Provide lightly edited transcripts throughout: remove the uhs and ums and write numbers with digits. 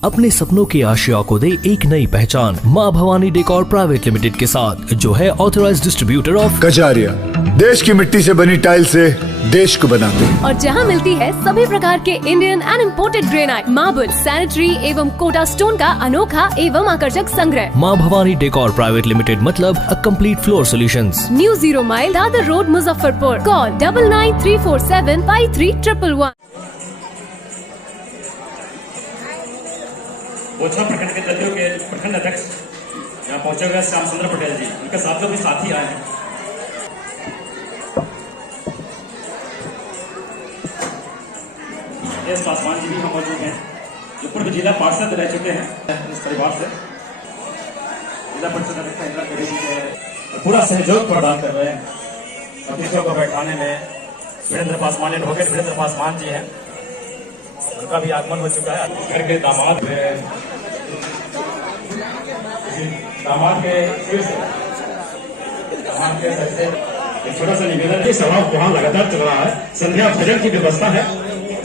अपने सपनों की आशिया को दे एक नई पहचान माँ भवानी डेकोर प्राइवेट लिमिटेड के साथ, जो है ऑथराइज्ड डिस्ट्रीब्यूटर ऑफ कजारिया। देश की मिट्टी से बनी टाइल से देश को बनाते हैं। और जहाँ मिलती है सभी प्रकार के Indian and imported granite, marble, sanitary एवं कोटा स्टोन का अनोखा एवं आकर्षक संग्रह। माँ भवानी डेकोर प्राइवेट लिमिटेड मतलब a complete floor solutions. New 0 mile Dadar road, Muzaffarpur. Call 9934753111। ओछा प्रखंड के जदयू के प्रखंड अध्यक्ष यहाँ पहुंचे हुए श्याम सुंदर पटेल जी, उनके साथ जो भी साथी आए हैं। एस पासवान जी भी हम मौजूद हैं, जो पूर्व जिला पार्षद रह चुके हैं इस परिवार से। जिला परिषद अध्यक्ष इंदिरा खड़े जी के पूरा सहयोग प्रदान कर रहे हैं। अतिथियों को बैठाने में वीरेंद्र पासवान, एडवोकेट वीरेंद्र पासवान जी हैं, उनका भी आगमन हो चुका है। घर के दामाद के एक छोटा सा निवेदन है। सभा वहाँ लगातार चल रहा है, संध्या भजन की व्यवस्था है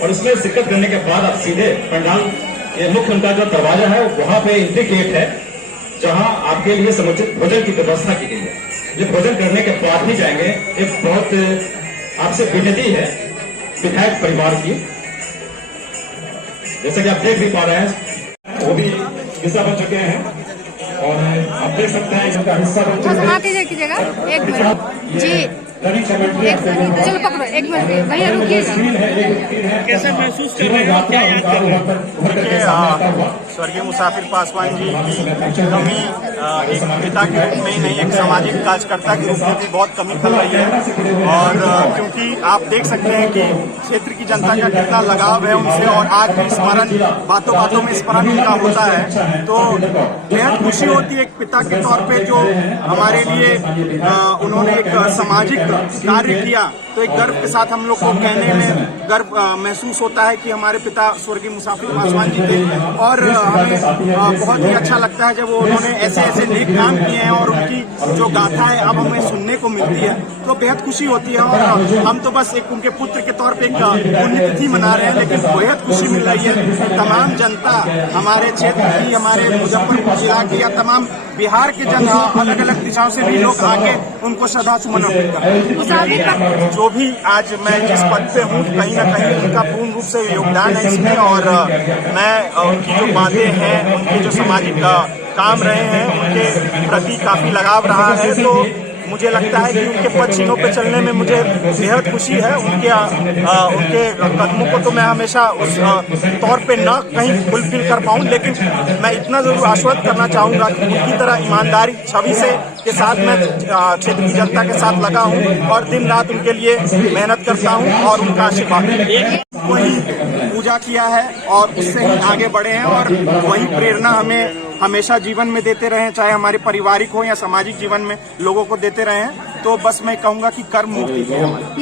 और उसमें शिरकत करने के बाद आप सीधे पंडाल ये मुख्य उनका जो दरवाजा है वहाँ पे एंट्री गेट है, जहाँ आपके लिए समुचित भोजन की व्यवस्था की गई है। ये भोजन करने के बाद ही जाएंगे। एक बहुत आपसे विनती है विधायक परिवार की, जैसे कि आप देख भी पा रहे हैं वो भी हिस्सा बन चुके हैं और आप देख सकते हैं इसका हिस्सा बन चुके हैं। कीजिएगा एक मिनट जी, चलो पकड़ो एक मिनट भैया रुकिए। कैसे महसूस कर रहे हो, क्या याद कर रहे हो? स्वर्गीय मुसाफिर पासवान जी की कमी एक पिता के रूप में ही नहीं, एक सामाजिक कार्यकर्ता के रूप में भी बहुत कमी खल रही है। और क्योंकि आप देख सकते हैं कि क्षेत्र की जनता का कितना लगाव है उनसे, और आज भी स्मरण बातों बातों में स्मरण उनका होता है, तो बेहद खुशी होती है एक पिता के तौर पे जो हमारे लिए उन्होंने एक सामाजिक कार्य किया। तो एक गर्व के साथ हम लोग को कहने में गर्व महसूस होता है कि हमारे पिता स्वर्गीय मुसाफिर पासवान जी थे, और हमें बहुत ही अच्छा लगता है जब वो उन्होंने ऐसे ऐसे नेक काम किए हैं और उनकी जो गाथा है अब हमें सुनने को मिलती है, तो बेहद खुशी होती है। और हम तो बस एक उनके पुत्र के तौर पे एक पुण्यतिथि मना रहे हैं, लेकिन बेहद खुशी मिल रही है। तमाम जनता हमारे क्षेत्र की, हमारे मुजफ्फरपुर जिला की या तमाम बिहार के जन अलग अलग दिशाओं से भी लोग आके उनको श्रद्धा सुमन अर्पित करते हैं। जो भी आज मैं जिस पद पे हूँ, कहीं न कहीं उनका पूर्ण रूप से योगदान है इसमें, और मैं उनकी जो बातें हैं, उनके जो सामाजिक काम रहे हैं, उनके प्रति काफी लगाव रहा है। तो मुझे लगता है कि उनके पद चिन्हों पे चलने में मुझे बेहद खुशी है। उनके कदमों को तो मैं हमेशा उस तौर पे न कहीं फुलफिल कर पाऊं, लेकिन मैं इतना जरूर आश्वस्त करना चाहूंगा कि उनकी तरह ईमानदारी छवि से के साथ मैं क्षेत्र की जनता के साथ लगा हूं और दिन रात उनके लिए मेहनत करता हूं और उनका आशीर्वाद वही पूजा किया है और उससे ही आगे बढ़े हैं, और वही प्रेरणा हमें हमेशा जीवन में देते रहे, चाहे हमारे पारिवारिक हो या सामाजिक जीवन में लोगों को देते रहे हैं। तो बस मैं कहूंगा कि कर्म मुक्ति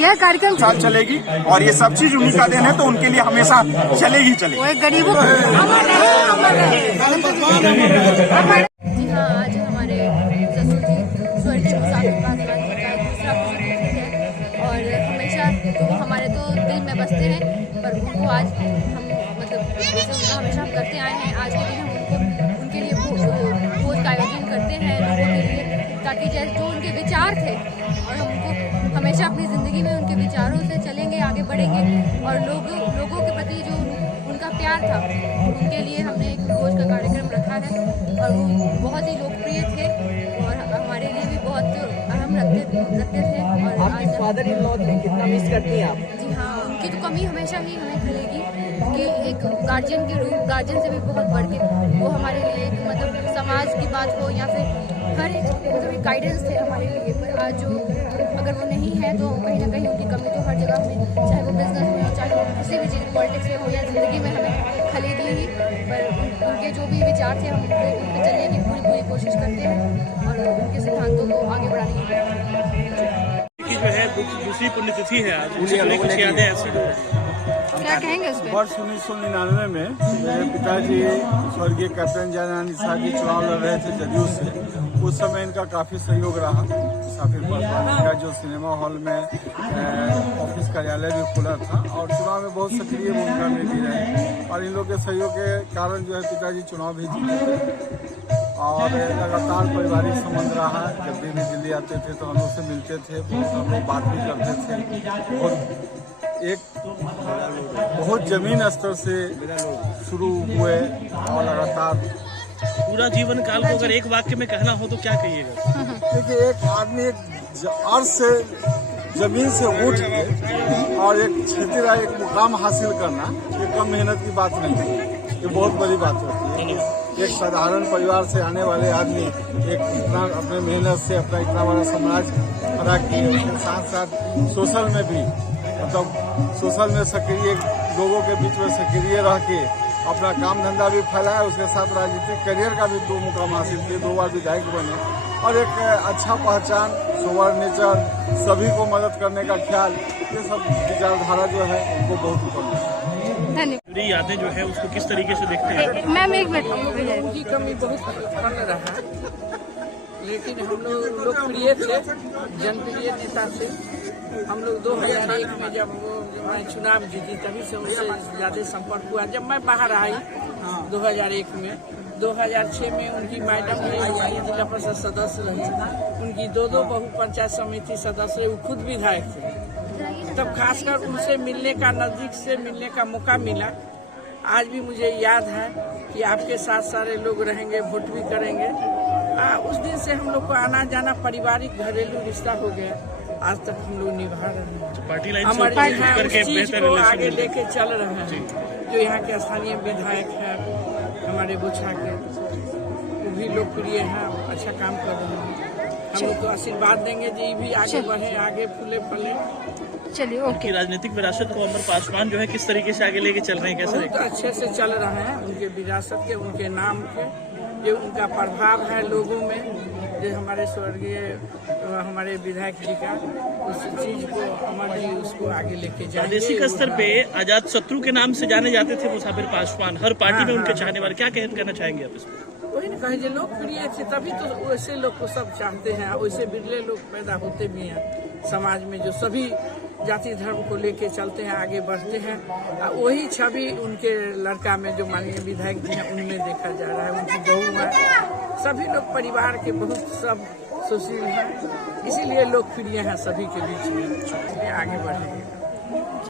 यह कार्यक्रम साथ चलेगी, और ये सब चीज उन्हीं का देन है, तो उनके लिए हमेशा चलेगी चलेगी। गरीबों जी हाँ, आज हमारे ससुर जी स्वर्गीय मुसाफिर पासवान जी का दूसरा पुण्यतिथि है, और हमेशा तो हमारे तो दिल में बसते हैं, पर उनको आज हम मतलब जैसे उनका हमेशा हम करते आए हैं, आज के दिन हम उनके लिए भोज का आयोजन करते हैं लोगों के लिए, ताकि जैसे जो उनके विचार थे, और हम उनको हमेशा अपनी ज़िंदगी में उनके विचारों से चलेंगे, आगे बढ़ेंगे, और लोगों के प्रति जो उनका प्यार था, उनके लिए हमने एक भोज का कार्यक्रम रखा है, और वो बहुत ही लोकप्रिय थे और हमारे लिए भी बहुत अहम रखते थे। और आपकी फादर इन लॉ थे, कितना मिस करती हैं आप? जी हाँ, उनकी तो कमी हमेशा ही हमें खलेगी कि एक गार्जियन के रूप, गार्जियन से भी बहुत बढ़ के वो हमारे लिए एक मतलब समाज की बात हो या फिर हर एक मतलब गाइडेंस थे हमारे लिए। पर आज जो अगर वो नहीं है तो कहीं ना कहीं उनकी कमी तो हर जगह में, चाहे वो बिजनेस में हो, चाहे वो किसी भी चीज़ पॉलिटिक्स में हो या ज़िंदगी में, हमें खलेगी ही। पर उनके जो भी विचार थे हम उन पर चलने की पूरी कोशिश करते हैं और उनके सिद्धांतों को आगे बढ़ाने की जो है दूसरी पुण्यतिथि है आज, कुछ यादें ऐसी क्या कहेंगे उस पर? वर्ष 1999 में मेरे पिताजी स्वर्गीय कैप्टन जयनारायण निषाद जी चुनाव लड़ रहे थे जदयू से, उस समय इनका काफी सहयोग रहा। मुसाफिर पासवान का जो सिनेमा हॉल में ऑफिस कार्यालय भी खुला था और चुनाव में बहुत सक्रिय भूमिका में भी रहे और इन लोग के सहयोग के कारण जो है पिताजी चुनाव भी जीते थे और लगातार पारिवारिक संबंध रहा। जब भी दिल्ली आते थे तो हम लोग से मिलते थे, हम लोग बात भी करते थे और बहुत जमीन स्तर से शुरू हुए और लगातार पूरा जीवन काल को अगर एक वाक्य में कहना हो तो क्या कहिएगा? देखिए, एक आदमी अर्थ से जमीन से उठ के और एक क्षेत्रीय एक मुकाम हासिल करना ये कम मेहनत की बात नहीं है, ये बहुत बड़ी बात होती है। एक साधारण परिवार से आने वाले आदमी एक इतना अपने मेहनत से अपना इतना बड़ा समाज खड़ा किए, उसके साथ साथ सोशल में भी मतलब सोशल में सक्रिय लोगों के बीच में सक्रिय रह के अपना काम धंधा भी फैलाया, उसके साथ राजनीतिक करियर का भी 2 मुकाम हासिल किए, 2 बार विधायक बने और एक अच्छा पहचान, सोवर नेचर, सभी को मदद करने का ख्याल, ये सब विचारधारा जो है उनको बहुत ऊपर है। धन्यवाद। यादें जो है उसको किस तरीके से देखते हैं? मैम एक मिनट, उनकी कमी बहुत कम रहा, लेकिन हम लोग लोकप्रिय थे, जनप्रिय नेता थे। हम लोग 2001 में जब मैं चुनाव जीती तभी से उनसे ज्यादा संपर्क हुआ। जब मैं बाहर आई 2001 में, 2006 में उनकी मैडम जिला परिषद सदस्य रही, उनकी 2 बहु पंचायत समिति सदस्य, वो खुद विधायक थे। तब खासकर उनसे मिलने का, नजदीक से मिलने का मौका मिला। आज भी मुझे याद है कि आपके साथ सारे लोग रहेंगे, वोट भी करेंगे। उस दिन से हम लोग को आना जाना पारिवारिक घरेलू रिश्ता हो गया, आज तक हम लोग निभा रहे हैं। पार्टी लाइन हमारे से यहाँ करके उस चीज बेहतर को रिलेशन आगे मिले। लेके चल रहे हैं। जो यहाँ के स्थानीय विधायक हैं हमारे बोछा के, वो भी लोकप्रिय हैं, अच्छा काम कर रहे हैं। हम लोग तो आशीर्वाद देंगे जी भी आगे बढ़े, आगे फूले फले। चलिए ओके। की राजनीतिक विरासत को अमर पासवान जो है किस तरीके से आगे लेके चल रहे हैं, कैसे बहुत देखते हैं? अच्छे से चल रहे हैं, उनके विरासत के, उनके नाम के, जो उनका प्रभाव है लोगों में, जो हमारे स्वर्गीय हमारे विधायक जी का, उस चीज को अमर जी उसको आगे लेके जाएंगे। प्रादेशिक स्तर पे आजाद शत्रु के नाम से जाने जाते थे मुसाफिर पासवान, हर पार्टी में उनके चाहने वाले, क्या कहना चाहेंगे आप इसमें? वही ना कहे, जो लोकप्रिय थे तभी तो वैसे लोग को सब चाहते हैं, वैसे बिरले लोग पैदा होते भी हैं समाज में, जो सभी जाति धर्म को लेके चलते हैं, आगे बढ़ते हैं। वही छवि उनके लड़का में, जो माननीय विधायक जी हैं, उनमें देखा जा रहा है। उनकी बहू है, सभी लोग परिवार के बहुत सब सुशील हैं, इसीलिए लोकप्रिय हैं सभी के बीच में, आगे बढ़ेंगे।